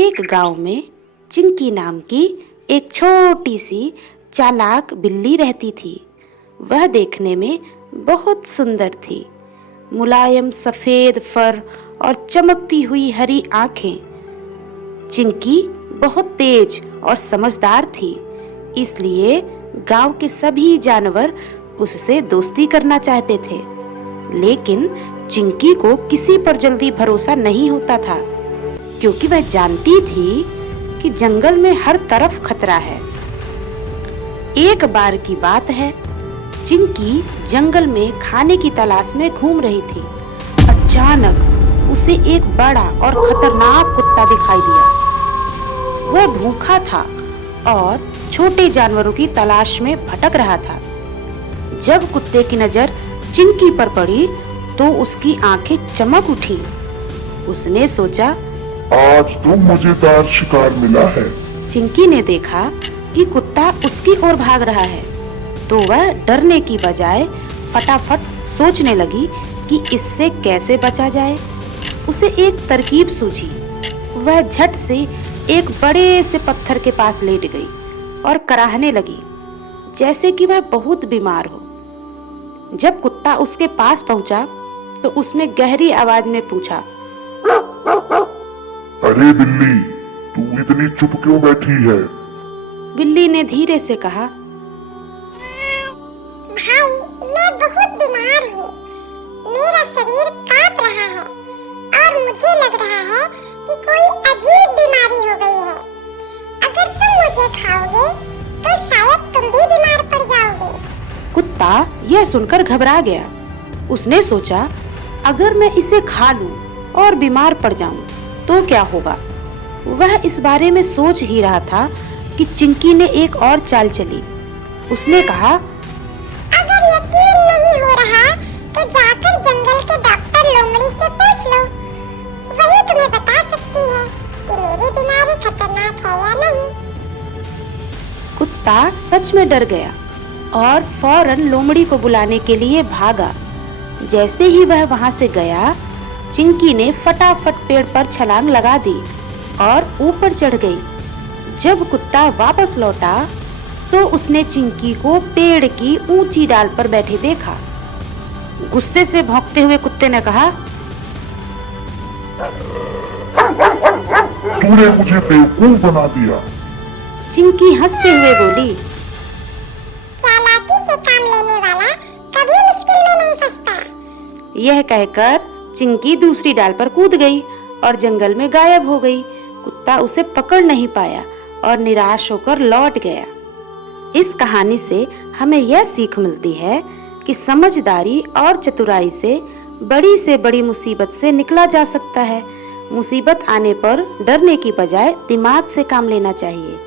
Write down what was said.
एक गांव में चिंकी नाम की एक छोटी सी चालाक बिल्ली रहती थी। वह देखने में बहुत सुंदर थी। मुलायम सफेद फर और चमकती हुई हरी आंखें। चिंकी बहुत तेज और समझदार थी, इसलिए गांव के सभी जानवर उससे दोस्ती करना चाहते थे। लेकिन चिंकी को किसी पर जल्दी भरोसा नहीं होता था, क्योंकि वह जानती थी कि जंगल में हर तरफ खतरा है। एक बार की बात है, चिंकी जंगल में खाने की तलाश में घूम रही थी। अचानक उसे एक बड़ा और खतरनाक कुत्ता दिखाई दिया। वह भूखा था और छोटे जानवरों की तलाश में भटक रहा था। जब कुत्ते की नजर चिंकी पर पड़ी तो उसकी आंखें चमक उठी। उसने सोचा, आज तो मजेदार शिकार मिला है। चिंकी ने देखा कि कुत्ता उसकी ओर भाग रहा है, तो वह डरने की बजाय फटाफट सोचने लगी कि इससे कैसे बचा जाए। उसे एक तरकीब सूझी। वह झट से एक बड़े से पत्थर के पास लेट गई और कराहने लगी, जैसे कि वह बहुत बीमार हो। जब कुत्ता उसके पास पहुंचा तो उसने गहरी आवाज में पूछा, अरे बिल्ली, तू इतनी चुप क्यों बैठी है? बिल्ली ने धीरे से कहा, भाई, मैं बहुत बीमार हूँ। मेरा शरीर कांप रहा है और मुझे लग रहा है कि कोई अजीब बीमारी हो गई है। अगर तुम मुझे खाओगे तो शायद तुम भी बीमार पड़ जाओगे। कुत्ता यह सुनकर घबरा गया। उसने सोचा, अगर मैं इसे खा लूं और बीमार पड़ जाऊं तो क्या होगा। वह इस बारे में सोच ही रहा था कि चिंकी ने एक और चाल चली। उसने कहा, अगर यकीन नहीं हो रहा तो जाकर जंगल के डॉक्टर लोमड़ी से पूछ लो। वही तुम्हें बता सकती है कि मेरी बीमारी खतरनाक है या नहीं। कुत्ता सच में डर गया और फौरन लोमड़ी को बुलाने के लिए भागा। जैसे ही वह वहां से गया, चिंकी ने फटाफट पेड़ पर छलांग लगा दी और ऊपर चढ़ गई। जब कुत्ता वापस लौटा तो उसने चिंकी को पेड़ की ऊंची डाल पर बैठे देखा। गुस्से से भौंकते हुए कुत्ते ने कहा, तूने मुझे बेवकूफ बना दिया। चिंकी हंसते हुए बोली, चालाकी से काम लेने वाला कभी मुश्किल में नहीं फंसता। यह कहकर चिंकी दूसरी डाल पर कूद गई और जंगल में गायब हो गई। कुत्ता उसे पकड़ नहीं पाया और निराश होकर लौट गया। इस कहानी से हमें यह सीख मिलती है कि समझदारी और चतुराई से बड़ी मुसीबत से निकला जा सकता है। मुसीबत आने पर डरने की बजाय दिमाग से काम लेना चाहिए।